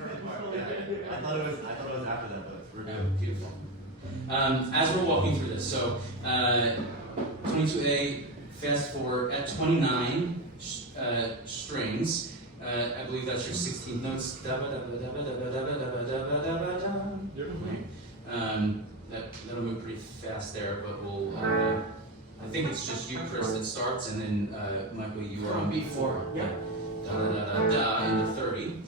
I thought it was after that, but we're Oh, beautiful. As we're walking through this, so 22A, fast forward at 29 strings. I believe that's your 16th notes. That'll move pretty fast there, but we'll. I think it's just you, Chris, that starts, and then Michael, you are on beat 4. Yeah. Da da da da da into 30.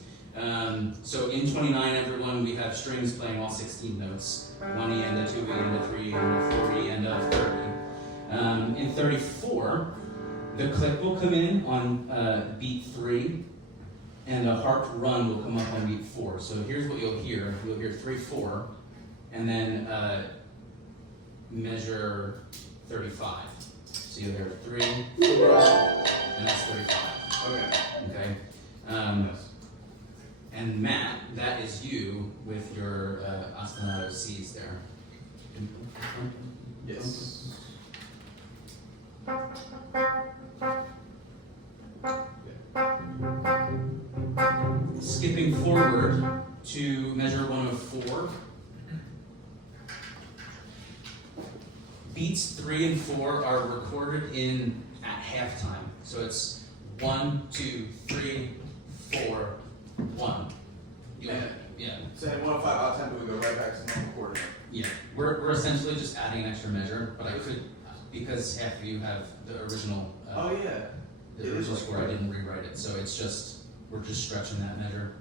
So in 29, everyone, we have strings playing all 16 notes. 1E and a 2E and a 3E and a 4E and a 30. In 34, the click will come in on beat 3, and a harped run will come up on beat 4. So here's what you'll hear. You'll hear 3/4, and then measure 35. So you'll hear 3, 4, and that's 35. Okay. yes. And Matt, that is you with your ostinato C's there. Yes. Skipping forward to measure 104. Beats 3 and 4 are recorded in at halftime. So it's 1, 2, 3, 4, 1. Yeah. So at 105 out of 10, we go right back to normal quarter. Yeah. We're essentially just adding an extra measure, but I could, because half of you have the original. Oh yeah. The original score, I didn't rewrite it, so it's just we're just stretching that measure.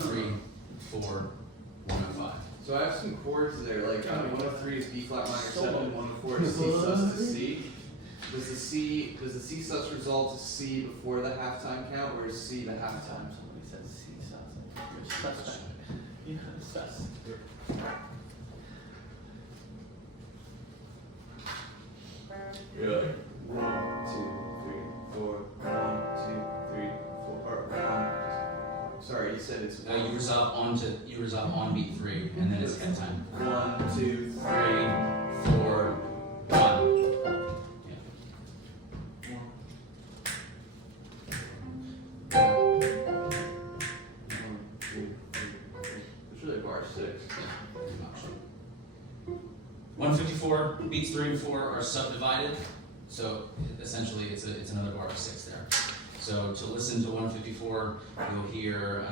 3, 4, 105. So I have some chords there, like 103 is B flat minor 7, 104 is C sus to C. Does the C sus resolve to C before the halftime count, or is C the halftime? Somebody says C sus. You're suspect. You know, sus. You're like 1, 2, 3, 4, 1, 2, 3, 4. Or sorry, you said it's You resolve on beat 3, and then it's halftime. 1, 2, 3, 4, 1. It's really bar 6. 154 beats 3 and 4 are subdivided, so essentially it's another bar of 6 there. So to listen to 154, you'll hear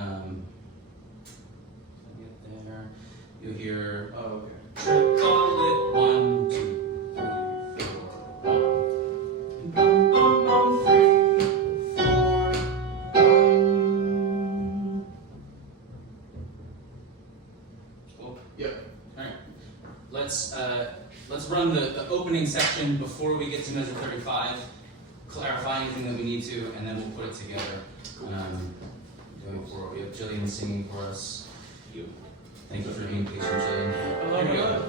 you'll hear Oh, okay. triplet 1, 2, 3, 4, 1. Bum, bum, bum, 3, 4, 1. Cool. Yep. All right. Let's run the opening section before we get to measure 35. Clarify anything that we need to, and then we'll put it together. Going forward, we have Jillian singing for us. Thank you for being patient, Jillian. Here we go.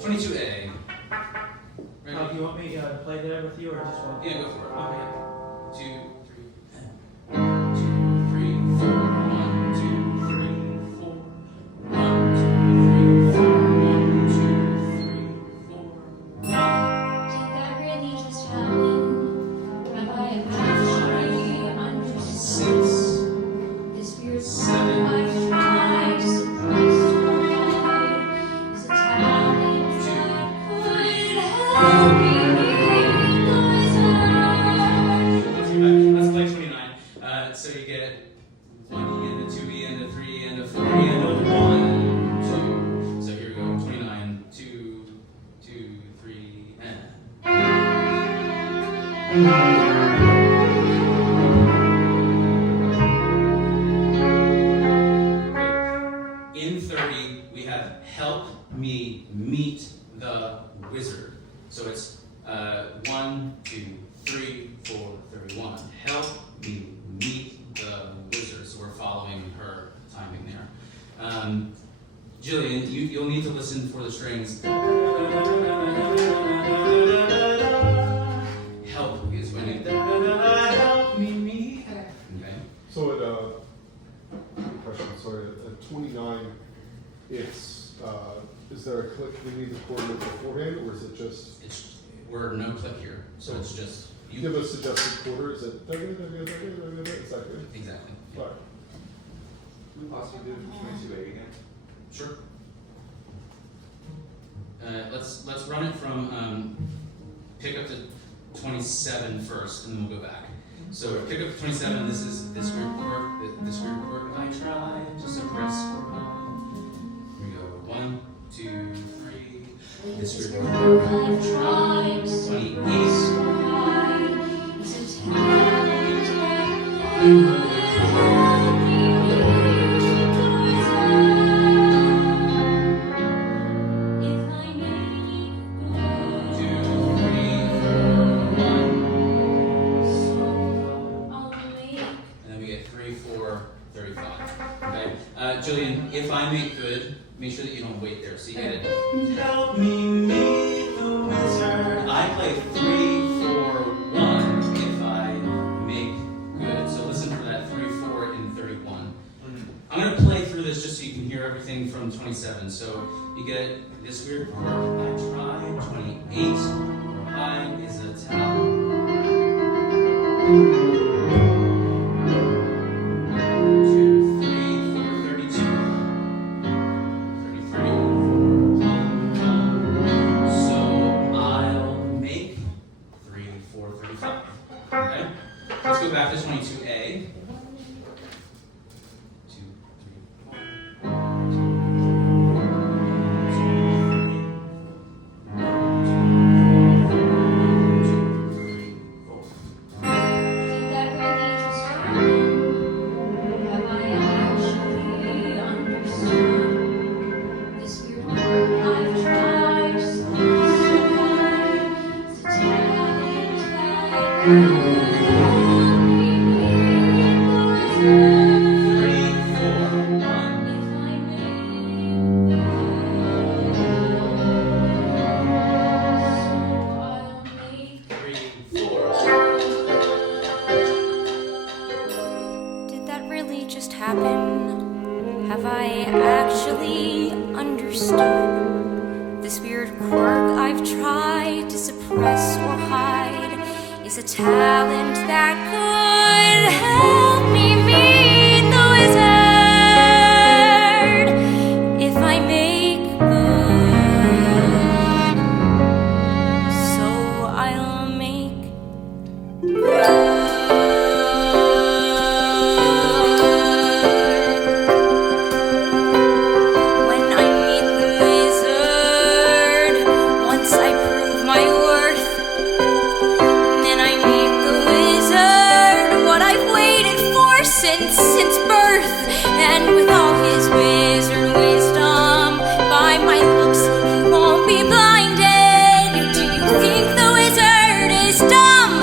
22A. Ready? Do you want me to play there with you, or just want? Yeah, go for it. Okay. 2, 3. 1, 2, 3, 4. 1, 2, 3, 4. 1, 2, 3, 4. 1, 2, 3, 4. Did that really just happen? Rabbi, I actually understood 6, the spirit 7, I tried to suppress why is a talent that could help me Let's play 29. So you get 1E and a 2E and a 3E and a 4E and a 1, 2. So here we go. 29, 2, 2, 3, In 30, we have help me meet the wizard. So it's 1, 2, 3, 4, 31. Help me meet the wizard. So we're following her timing there. Jillian, you'll need to listen for the strings. Help is when you help me meet. Okay. So question, sorry, at 29, it's, is there a click we need to coordinate beforehand, or is it just? We're no click here, so it's just You give a suggested quarter, is it? Is that good? Exactly. Right. possibly do it from 22A again? Sure. Let's run it from pick up to 27 first, and then we'll go back. So pick up to 27. This is this weird chord. This weird chord. I try to suppress. Here we go. 1, 2, 3. This weird chord. I've tried to 28. It's a talent that Jillian, if I make good, make sure that you don't wait there. So you get it. Help me meet the wizard. I play 3, 4, 1 if I make good. So listen for that 3, 4 in 31. I'm going to play through this just so you can hear everything from 27. So you get this weird chord. I try. 28. I is a towel. 22A. 2, 3, 4. Did that really just happen? Have I actually understood this weird word I've tried so hard to tell it like have I actually understood this weird quirk I've tried to suppress or hide is a talent that could help me meet the wizard if I make good. So I'll make good. Since birth, and with all his wizard wisdom, by my looks he won't be blinded. Do you think the wizard is dumb,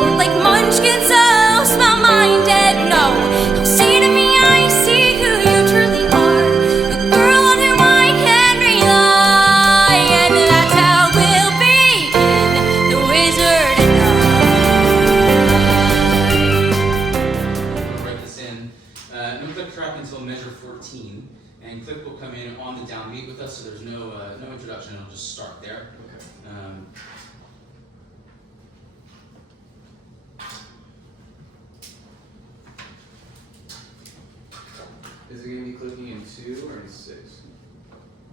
or like Munchkin so small-minded? No, he'll say to me, I see who you truly are, the girl on whom I can rely, and that's how we'll begin, the wizard and I. Track until measure 14, and click will come in on the downbeat with us, so there's no introduction, it'll just start there. Okay. Is it going to be clicking in 2 or in 6?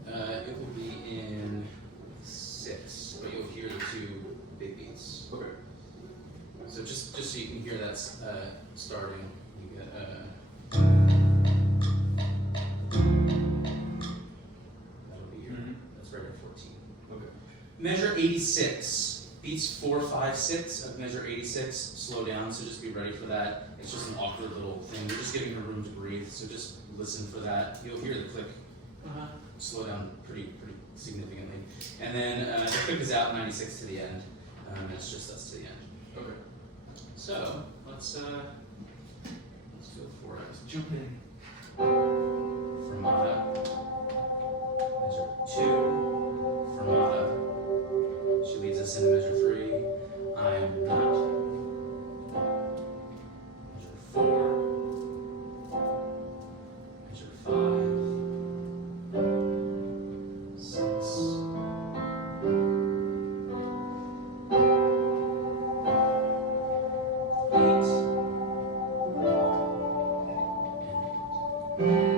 It will be in 6, but you'll hear the 2 big beats. Okay. So just so you can hear that's starting, you get That's right at 14. Okay. Measure 86. Beats 4, 5, 6 of measure 86. Slow down, so just be ready for that. It's just an awkward little thing. We're just giving her room to breathe, so just listen for that. You'll hear the click slow down pretty significantly. And then the click is out 96 to the end. It's just us to the end. Okay. So let's go for it. Let's jump in. Fermata. Measure 2. Fermata. She leads us into measure 3. I am not. Measure 4. Measure 5. 6. 8.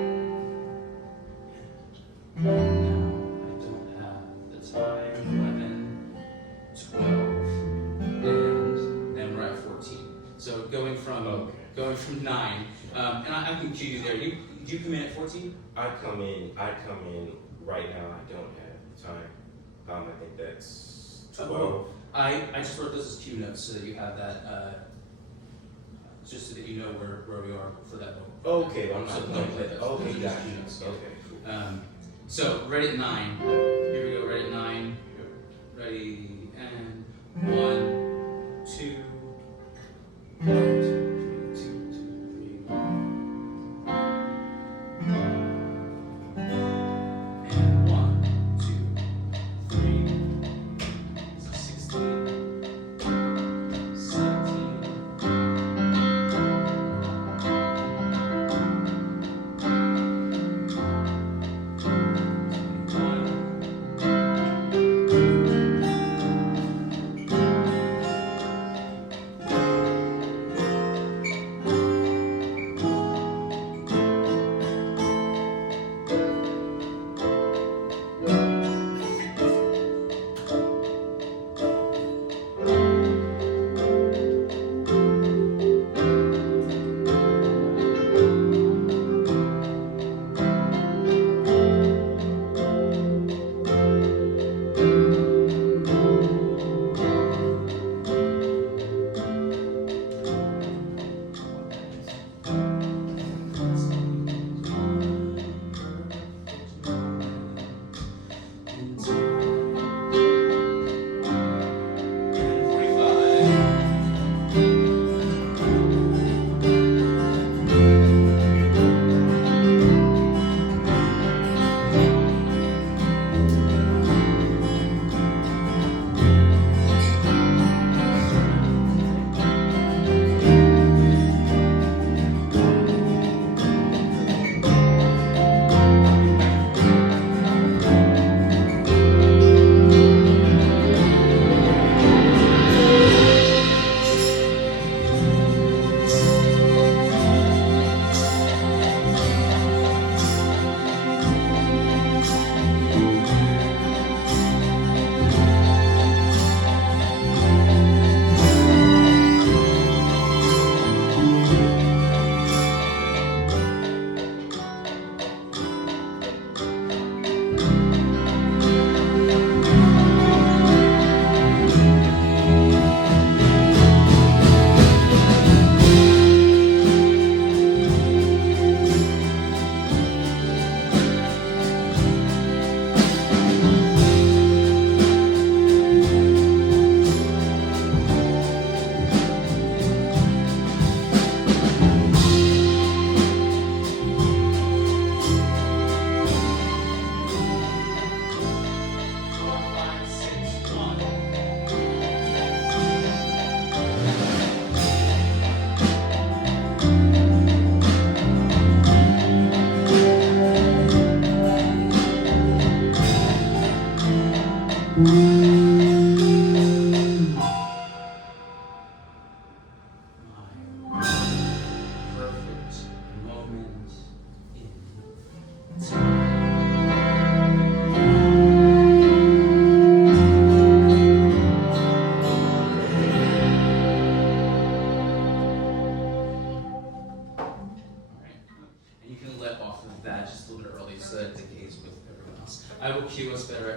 And I can cue you there. Do you come in at 14? I come in right now. I don't have time. I think that's 12. I just wrote those as cue notes so that you have that, just so that you know where we are for that moment. Okay, I'm So not don't play those. Okay, Those are just gotcha. cue notes, yeah. Okay, cool. So ready at 9. Here we go. Ready at 9. Ready and 1, 2, 1, 2, 3, 2, 2, 3, 1. And 1, 2, 3. So 16, 17.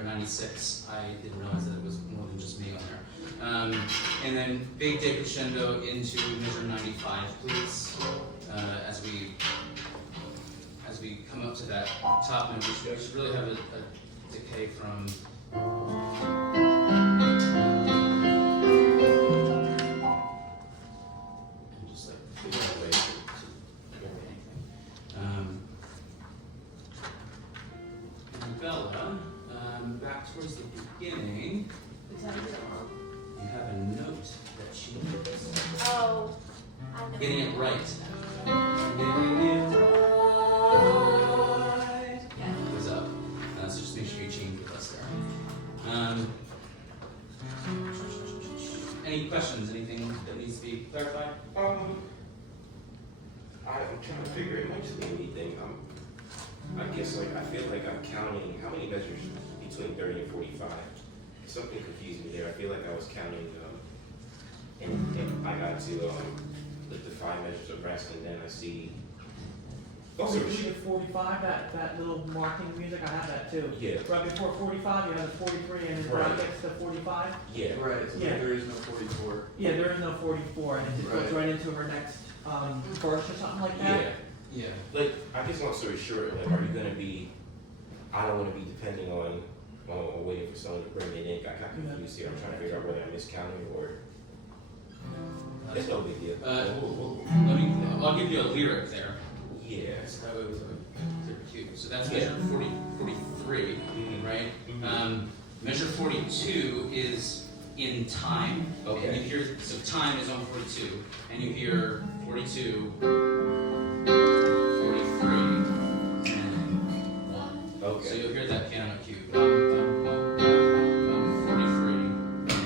96. I didn't realize that it was more than just me on there. And then big decrescendo into measure 95, please. As we come up to that top note, we should really have a decay from. And just like figure out a way to carry anything. And Bella, back towards the beginning, Is that wrong? you have a note that she needs. Oh, I know. Getting it right. Getting it right. Goes up. So just make sure you change with us there. Any questions? Anything that needs to be clarified? I'm trying to figure it might just be anything. I guess like I feel like I'm counting how many measures between 30 and 45. Something confused me there. I feel like I was counting and I got to the 5 measures of rest, and then I see Also, 43 to 45, that little marking music, I have that too. yeah, Right before 45, you have the 43, and then Right. brackets to 45. yeah. Right, so Yeah. there is no 44. Yeah, there is no 44, and it just goes right into her next verse or something like that. Yeah. Yeah. Like, I guess long story short, like, are you gonna be, I don't wanna be depending on waiting for someone to bring it in. I got confused here. I'm trying to figure out whether I'm miscounting or, it's no big deal. I'll give you a lyric there. Yeah. So that way it was cute. So that's measure 43, right? Measure 42 is in time. Okay. And you hear, so time is on 42, and you hear 42, 43, and 1. Okay. So you'll hear that piano cue. 43,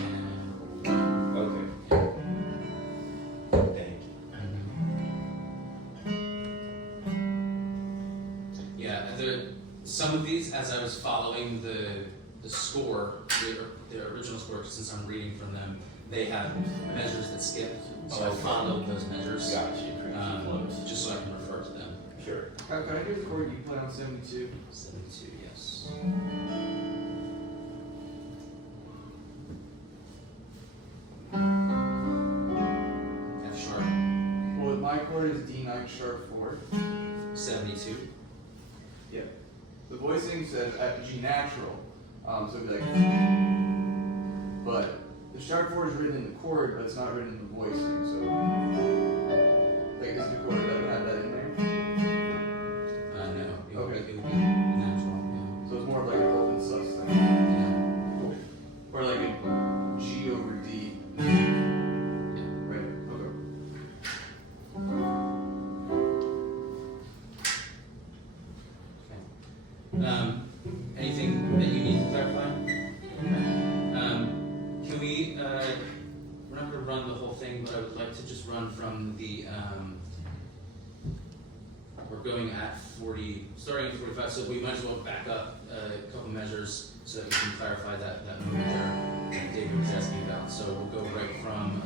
and 1. Okay. Thank you. Yeah, some of these, as I was following the score, the original score, since I'm reading from them, they have measures that skip. So I followed those measures, Gotcha. just so I can refer to them. Sure. Can I hear the chord you play on 72? 72, yes. F sharp, Well, my chord is D9 sharp 4. 72. Yeah. The voicing says G natural, so it'd be like, but the sharp 4 is written in the chord, but it's not written in the voicing, so, like, is the chord that would have that in there? No, it would Okay. be natural. So it's more of like an open sus thing. Yeah. Or like a G over D. Yeah. Right, okay. Anything that you need to clarify? Can we, we're not going to run the whole thing, but I would like to just run from the, we're going at 40, starting at 45, so we might as well back up a couple measures so that we can clarify that moment there that David was asking about. So we'll go right from,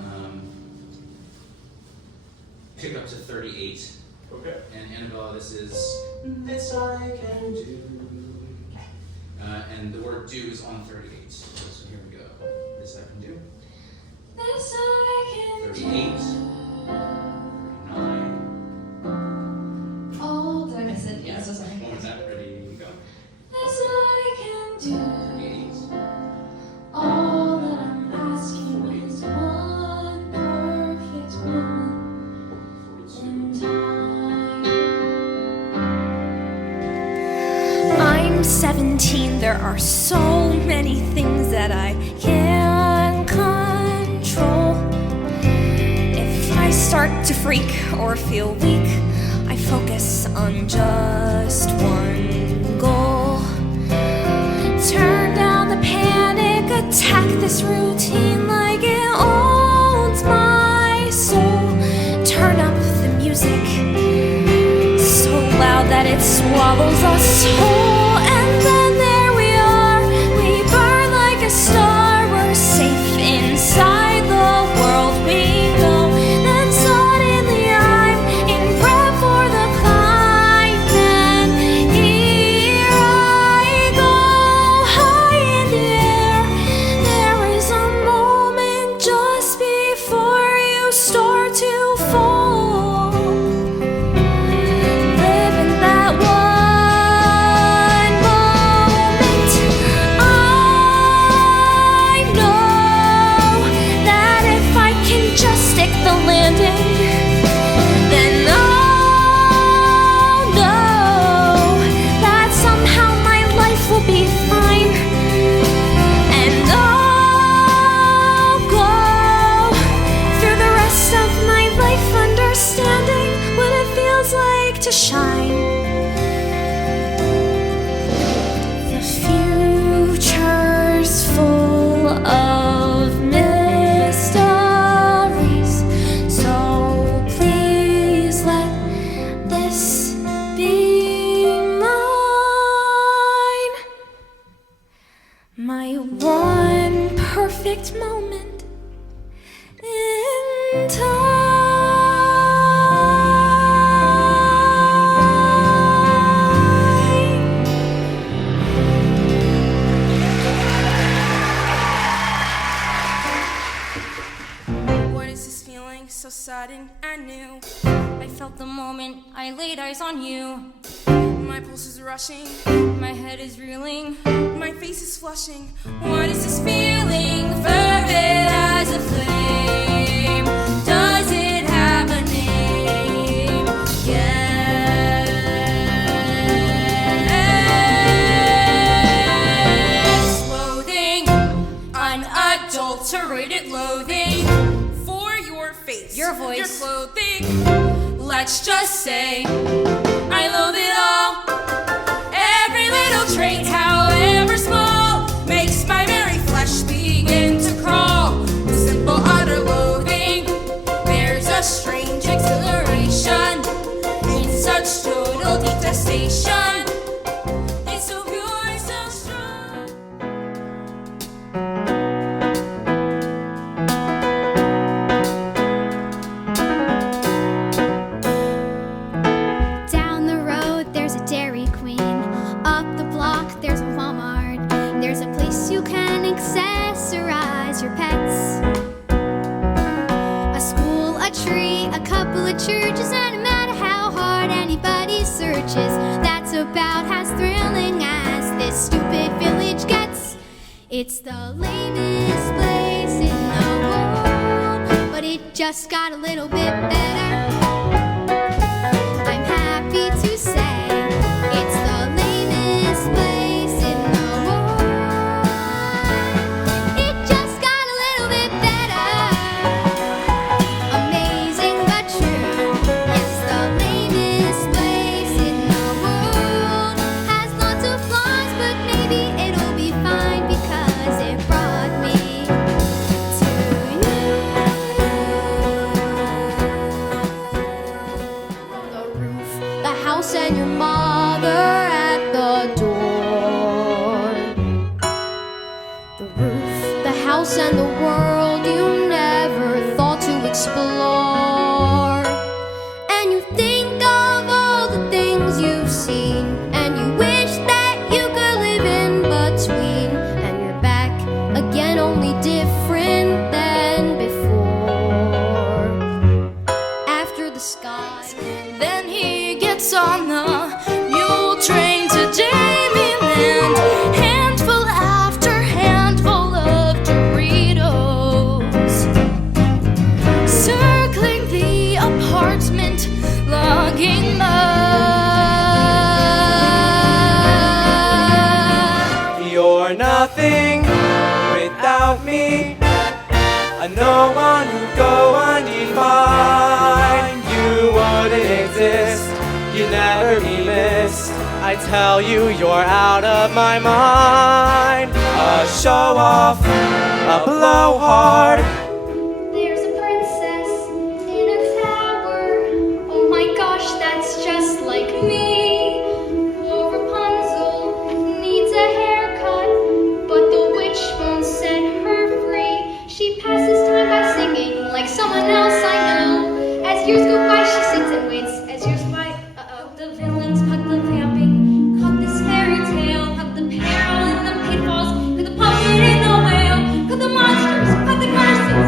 pick up to 38. Okay. And Annabella, this is this I can do. And the word do is on 38. So here we go. This I can do. This I can 38. 39. Oh, did I miss it? Yeah, so sorry. One with that. Ready, go. This I can do. 38. All that I'm asking 40. is one perfect moment in 42. time. I'm 17. There are so many things that I can't control. If I start to freak or feel weak, I focus on just one goal. Turn down the panic, attack this routine like it owns my soul. Turn up the music so loud that it swallows us whole. And then there we are, we burn like a star. We're safe inside the world we know. Then suddenly I'm in prep for the climb, and here I go high in the air. There is a moment just before you start to fall. Live in that one moment. I know that if I can just stick the landing, then I'll know that somehow my life will be fine. And I'll go through the rest of my life understanding what it feels like to shine. The future's full of mysteries, so please let this be mine. My one perfect moment in time. I laid eyes on you. My pulse is rushing, My head is reeling. my face is flushing. What is this feeling? Fervid as a flame. Does it have a name? Yes. Loathing, unadulterated loathing. For your face, Your voice. your clothing. Let's just say I loathe it all. Every little trait, however small, makes my very flesh begin to crawl. Simple utter loathing bears a strange exhilaration in such total detestation. It's so pure, so strong. Down the road, there's a Dairy Queen. Up the block, there's a Walmart. There's a place you can accessorize your pets. A school, a tree, a couple of churches, and no matter how hard anybody searches, that's about as thrilling as this stupid village gets. It's the lamest place in the world, but it just got a little bit better. I'm happy to say it's the lamest place in the world. It just got a little bit better. Amazing but true. It's the lamest place in the world. Has lots of flaws, but maybe it'll be fine because it brought me to you. The roof, the house, and your mother at the door. The roof, the house, and the world you never thought to explore. And you think of all the things you've seen, and you wish that you could live in between. And you're back again, only different than before. After the sky, Then he gets on the mule train to Jamieland. Handful after handful of Doritos, circling the apartment, logging mud. You're nothing without me. I know one who'd go undefined. You wouldn't exist, you'd never be missed. I tell you, you're out of my mind. A show off, a blowhard. there's a princess in a tower. Oh my gosh, that's just like me. Poor Rapunzel needs a haircut, but the witch won't set her free. She passes time by singing like someone else I know. As years go by, she sits and waits. As years go by, the villains cut the vamping, cut this fairy tale, cut the peril and the pitfalls, cut the puppet and the whale, cut the monsters, cut the curse.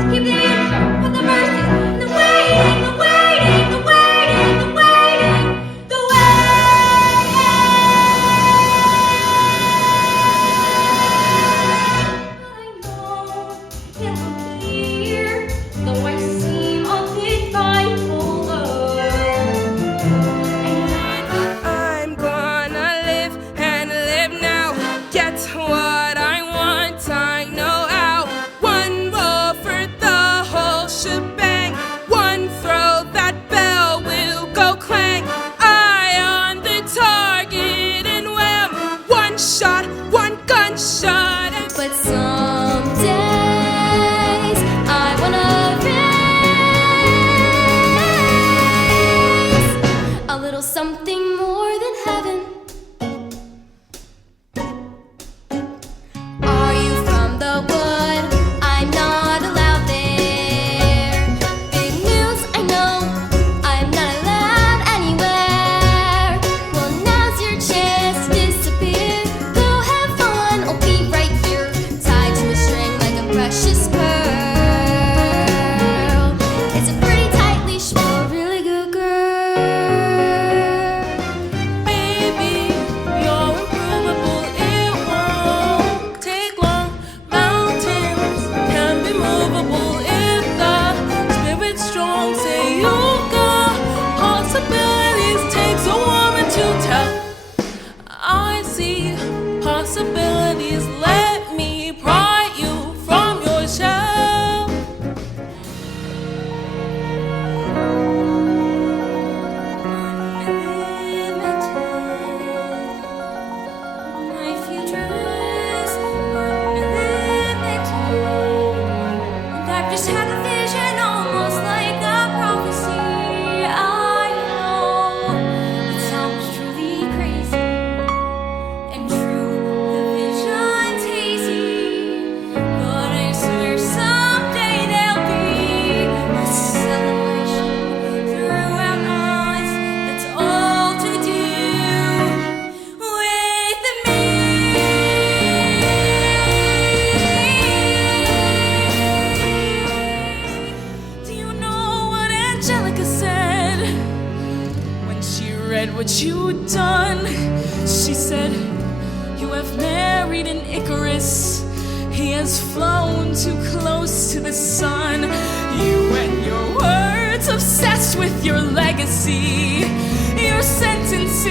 you done? She said, you have married an Icarus. He has flown too close to the sun. You and your words obsessed with your legacy. Your sentence